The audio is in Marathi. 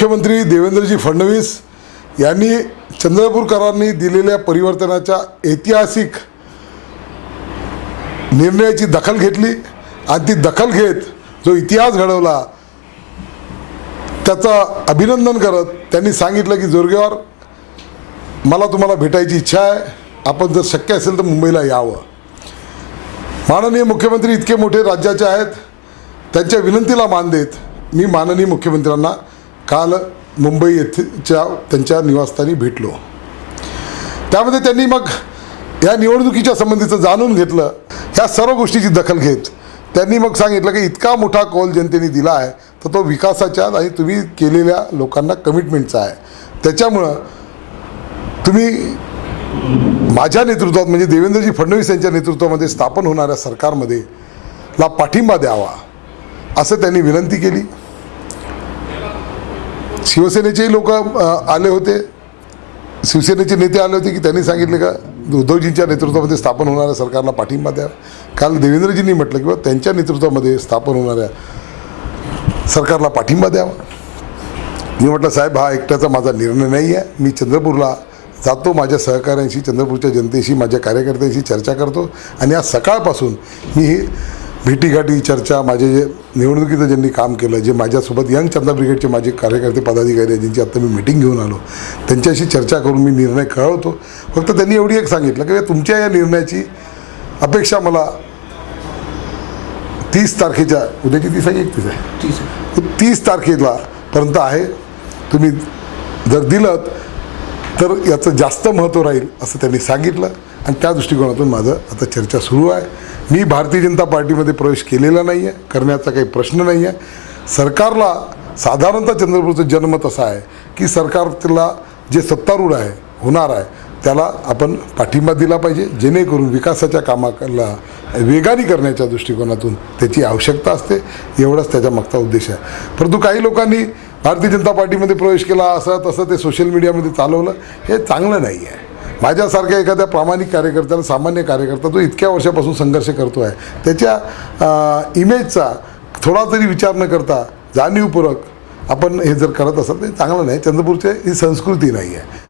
मुख्यमंत्री देवेंद्रजी फडणवीस यांनी चंद्रपूरकरांनी दिलेल्या परिवर्तनाच्या ऐतिहासिक निर्णयाची दखल घेतली आणि ती दखल घेत जो इतिहास घडवला त्याचं अभिनंदन करत त्यांनी सांगितलं की जोरगेवार मला तुम्हाला भेटायची इच्छा आहे. आपण जर शक्य असेल तर मुंबईला यावं. माननीय मुख्यमंत्री इतके मोठे राज्याचे आहेत त्यांच्या विनंतीला मान देत मी माननीय मुख्यमंत्र्यांना काल मुंबई येथेच्या त्यांच्या निवासस्थानी भेटलो. त्यामध्ये त्यांनी मग या निवडणुकीच्या संबंधीचं जाणून घेतलं. ह्या सर्व गोष्टीची दखल घेत. त्यांनी मग सांगितलं की इतका मोठा कॉल जनतेने दिला आहे तर तो विकासाच्या आणि तुम्ही केलेल्या लोकांना कमिटमेंटचा आहे. त्याच्यामुळं तुम्ही माझ्या नेतृत्वात म्हणजे देवेंद्रजी फडणवीस यांच्या नेतृत्वामध्ये स्थापन होणाऱ्या सरकारमध्ये ला पाठिंबा द्यावा असं त्यांनी विनंती केली. शिवसेनेचेही लोक आले होते. शिवसेनेचे नेते आले होते की त्यांनी सांगितले का उद्धवजींच्या नेतृत्वामध्ये स्थापन होणाऱ्या सरकारला पाठिंबा द्या. काल देवेंद्रजींनी म्हटलं की त्यांच्या नेतृत्वामध्ये स्थापन होणाऱ्या सरकारला पाठिंबा द्यावा. मी म्हटलं साहेब हा एकट्याचा माझा निर्णय नाही आहे. मी चंद्रपूरला जातो. माझ्या सहकाऱ्यांशी चंद्रपूरच्या जनतेशी माझ्या कार्यकर्त्यांशी चर्चा करतो. आणि आज सकाळपासून मी हे भेटीगाठी चर्चा माझे जे निवडणुकीचं ज्यांनी काम केलं जे माझ्यासोबत यंग चंदा ब्रिगेडचे माझे कार्यकर्ते पदाधिकारी आहेत ज्यांची आत्ता मी मिटिंग घेऊन आलो त्यांच्याशी चर्चा करून मी निर्णय कळवतो. फक्त त्यांनी एवढी एक सांगितलं की तुमच्या या निर्णयाची अपेक्षा मला तीस तारखेच्या उद्याची तीस आहे? एकतीस आहे. तीस तारखेला पर्यंत आहे. तुम्ही जर दिलं तर याचं जास्त महत्त्व राहील असं त्यांनी सांगितलं. आणि त्या दृष्टिकोनातून माझं आता चर्चा सुरू आहे. मी भारतीय जनता पार्टीमध्ये प्रवेश केलेला नाही आहे करण्याचा काही प्रश्न नाही आहे सरकारला साधारणतः चंद्रपूरचं जनमत असं आहे की सरकारला जे सत्तारूढ आहे होणार आहे त्याला आपण पाठिंबा दिला पाहिजे. जेणेकरून विकासाच्या कामाला वेगाने करण्याच्या दृष्टिकोनातून त्याची आवश्यकता असते. एवढाच त्याच्या मागचा उद्देश आहे. परंतु काही लोकांनी भारतीय जनता पार्टीमध्ये प्रवेश केला असं तसं ते सोशल मीडियामध्ये चालवलं हे चांगलं नाही आहे. माझ्यासारख्या एखाद्या प्रामाणिक कार्यकर्त्याला सामान्य कार्यकर्ता जो इतक्या वर्षापासून संघर्ष करतो आहे त्याच्या इमेजचा थोडा तरी विचार न करता जाणीवपूर्वक आपण हे जर करत असाल तर चांगलं नाही. चंद्रपूरची ही संस्कृती नाही आहे.